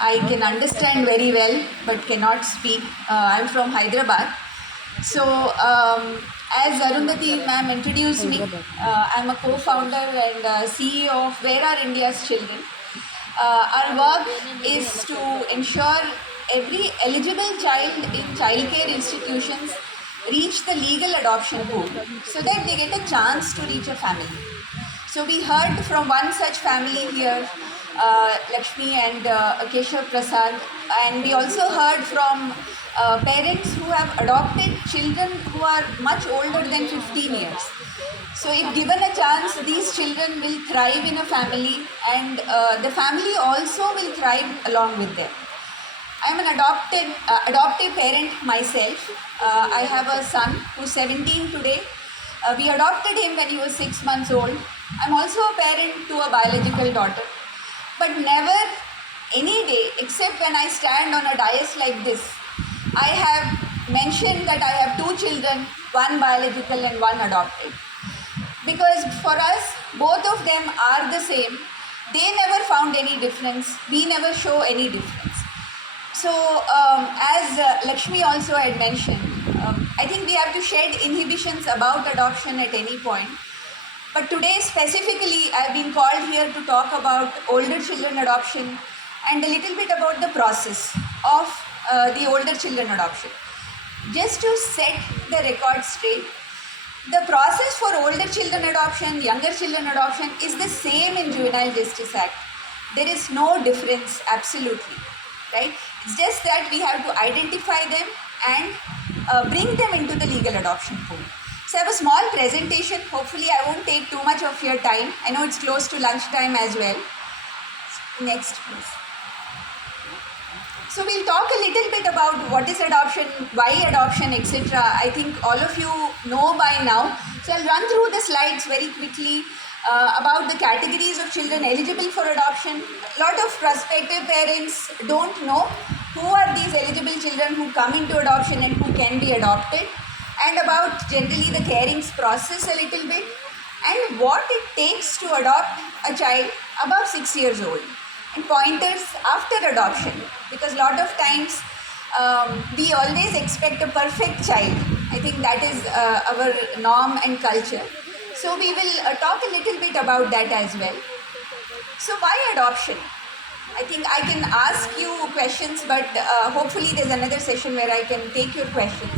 I can understand very well but cannot speak. I'm from Hyderabad. So, as Arundhati ma'am introduced me, I'm a co-founder and CEO of Where Are India's Children. Our work is to ensure every eligible child in childcare institutions reach the legal adoption pool so that they get a chance to reach a family. So we heard from one such family here, Lakshmi and Keshav Prasad, and we also heard from parents who have adopted children who are much older than 15 years. So if given a chance, these children will thrive in a family, and the family also will thrive along with them. I'm an adoptive parent myself. I have a son who's 17 today. We adopted him when he was 6 months old. I'm also a parent to a biological daughter. But never any day, except when I stand on a dais like this, I have mentioned that I have 2 children, one biological and one adopted. Because for us, both of them are the same. They never found any difference. We never show any difference. So, as Lakshmi also had mentioned, I think we have to shed inhibitions about adoption at any point. But today specifically, I have been called here to talk about older children adoption and a little bit about the process of the older children adoption. Just to set the record straight, the process for older children adoption, younger children adoption is the same in Juvenile Justice Act. There is no difference, absolutely, right? It's just that we have to identify them and bring them into the legal adoption pool. So I have a small presentation. Hopefully I won't take too much of your time. I know it's close to lunchtime as well. Next, please. So we'll talk a little bit about what is adoption, why adoption, etc. I think all of you know by now. So I'll run through the slides very quickly about the categories of children eligible for adoption. A lot of prospective parents don't know who are these eligible children who come into adoption and who can be adopted, and about generally the carings process a little bit, and what it takes to adopt a child above 6 years old, and pointers after adoption, because a lot of times we always expect a perfect child. I think that is our norm and culture. So we will talk a little bit about that as well. So why adoption? I think I can ask you questions, but hopefully there's another session where I can take your questions.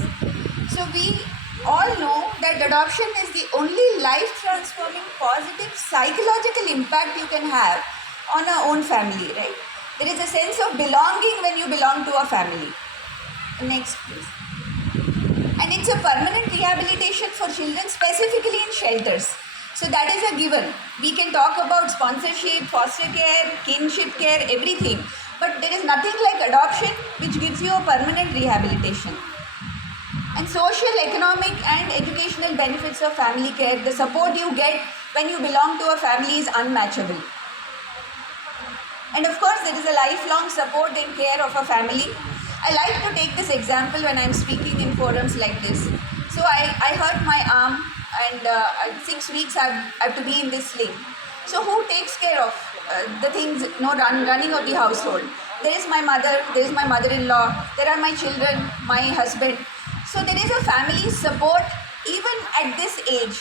So we all know that adoption is the only life-transforming, positive psychological impact you can have on our own family, right? There is a sense of belonging when you belong to a family. Next, please. And it's a permanent rehabilitation for children, specifically in shelters. So that is a given. We can talk about sponsorship, foster care, kinship care, everything. But there is nothing like adoption which gives you a permanent rehabilitation. And social, economic and educational benefits of family care, the support you get when you belong to a family is unmatchable. And of course, there is a lifelong support and care of a family. I like to take this example when I'm speaking in forums like this. So I hurt my arm, and 6 weeks I have to be in this sling. So who takes care of the things, running of the household? There is my mother, there is my mother-in-law, there are my children, my husband. So there is a family support. Even at this age,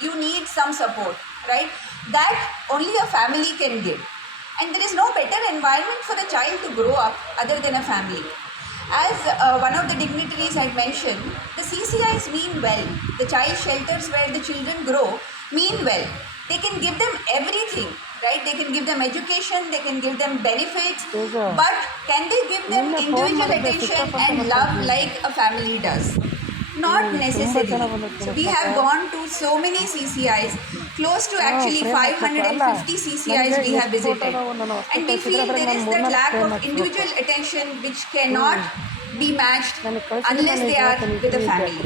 you need some support, right? That only a family can give. And there is no better environment for a child to grow up other than a family. As one of the dignitaries had mentioned, the CCIs mean well. The child shelters where the children grow mean well. They can give them everything, right? They can give them education, they can give them benefits, but can they give them individual attention and love like a family does? Not necessarily. So we have gone to so many CCIs, close to actually 550 CCIs we have visited, and we feel there is that lack of individual attention which cannot be matched unless they are with a family.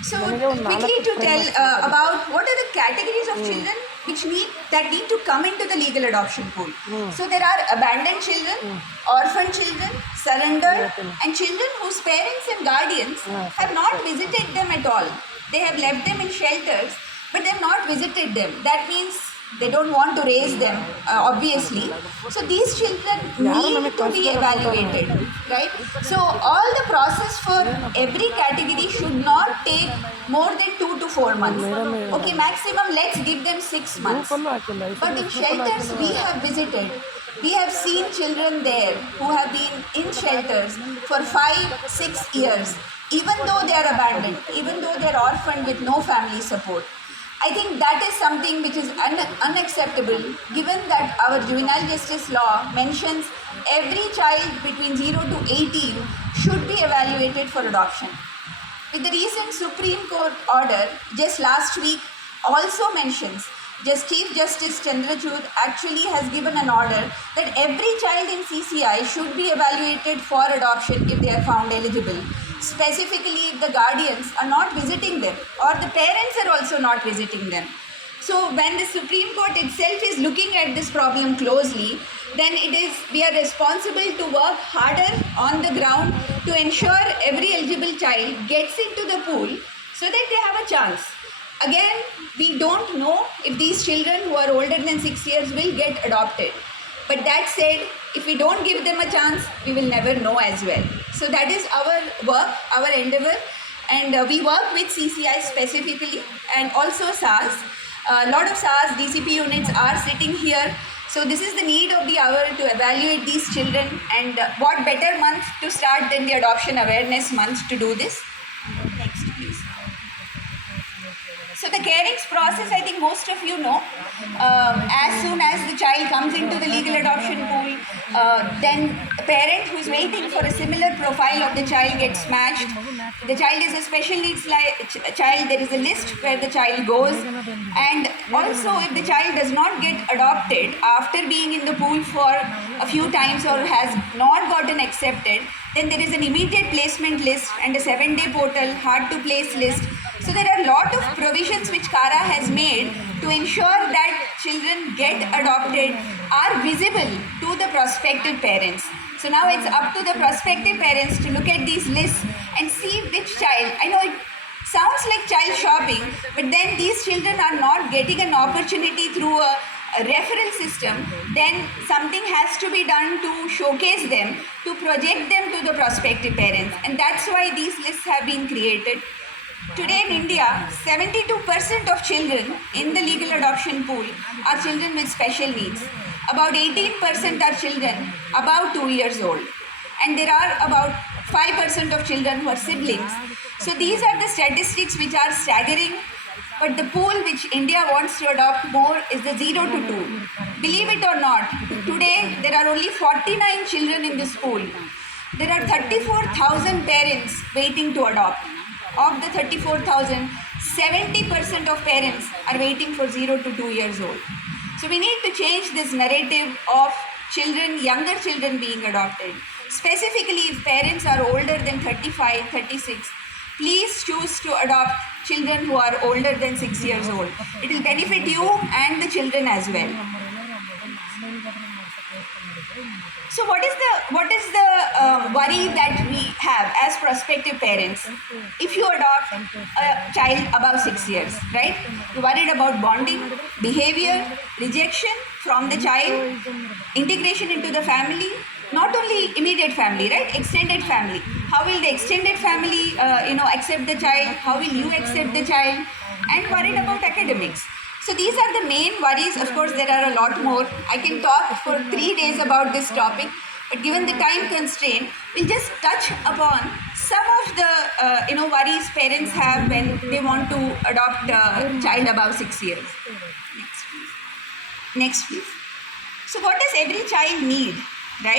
So quickly to tell about what are the categories of children which need to come into the legal adoption pool. So there are abandoned children, orphan children, surrendered, and children whose parents and guardians have not visited them at all. They have left them in shelters, but they have not visited them. That means They don't want to raise them, obviously. So these children need to be evaluated, right? So all the process for every category should not take more than 2 to 4 months. Okay, maximum let's give them 6 months. But in shelters we have visited, we have seen children there who have been in shelters for 5, 6 years, even though they are abandoned, even though they are orphaned with no family support. I think that is something which is unacceptable, given that our juvenile justice law mentions every child between 0 to 18 should be evaluated for adoption. With the recent Supreme Court order just last week also mentions, just Chief Justice Chandrachud actually has given an order that every child in CCI should be evaluated for adoption if they are found eligible. Specifically if the guardians are not visiting them or the parents are also not visiting them. So when the Supreme Court itself is looking at this problem closely, then we are responsible to work harder on the ground to ensure every eligible child gets into the pool so that they have a chance. Again, we don't know if these children who are older than 6 years will get adopted. But that said, if we don't give them a chance, we will never know as well. So that is our work, our endeavor. And we work with CCI specifically and also SARS. A lot of SARS DCP units are sitting here. So this is the need of the hour to evaluate these children. And what better month to start than the Adoption Awareness Month to do this? Next, please. So the carings process, I think most of you know. As soon as the child comes into the legal adoption pool, then a parent who is waiting for a similar profile of the child gets matched. The child is a special needs child. There is a list where the child goes. And also if the child does not get adopted after being in the pool for a few times or has not gotten accepted, then there is an immediate placement list and a 7-day portal, hard to place list. So there are a lot of provisions which CARA has made to ensure that children get adopted are visible to the prospective parents. So now it's up to the prospective parents to look at these lists and see which child. I know it sounds like child shopping, but then these children are not getting an opportunity through a referral system. Then something has to be done to showcase them, to project them to the prospective parents. And that's why these lists have been created. Today in India, 72% of children in the legal adoption pool are children with special needs. About 18% are children above 2 years old. And there are about 5% of children who are siblings. So these are the statistics which are staggering. But the pool which India wants to adopt more is the 0 to 2. Believe it or not, today there are only 49 children in this pool. There are 34,000 parents waiting to adopt. Of the 34,000, 70% of parents are waiting for 0 to 2 years old. So we need to change this narrative of children, younger children being adopted. Specifically, if parents are older than 35, 36, please choose to adopt children who are older than 6 years old. It will benefit you and the children as well. So what is the worry that we have as prospective parents? If you adopt a child above 6 years, right? You're worried about bonding, behavior, rejection from the child, integration into the family, not only immediate family, right? Extended family. How will the extended family, accept the child? How will you accept the child? And worried about academics. So these are the main worries. Of course, there are a lot more. I can talk for 3 days about this topic, but given the time constraint, we'll just touch upon some of the worries parents have when they want to adopt a child above 6 years. Next, please. So what does every child need?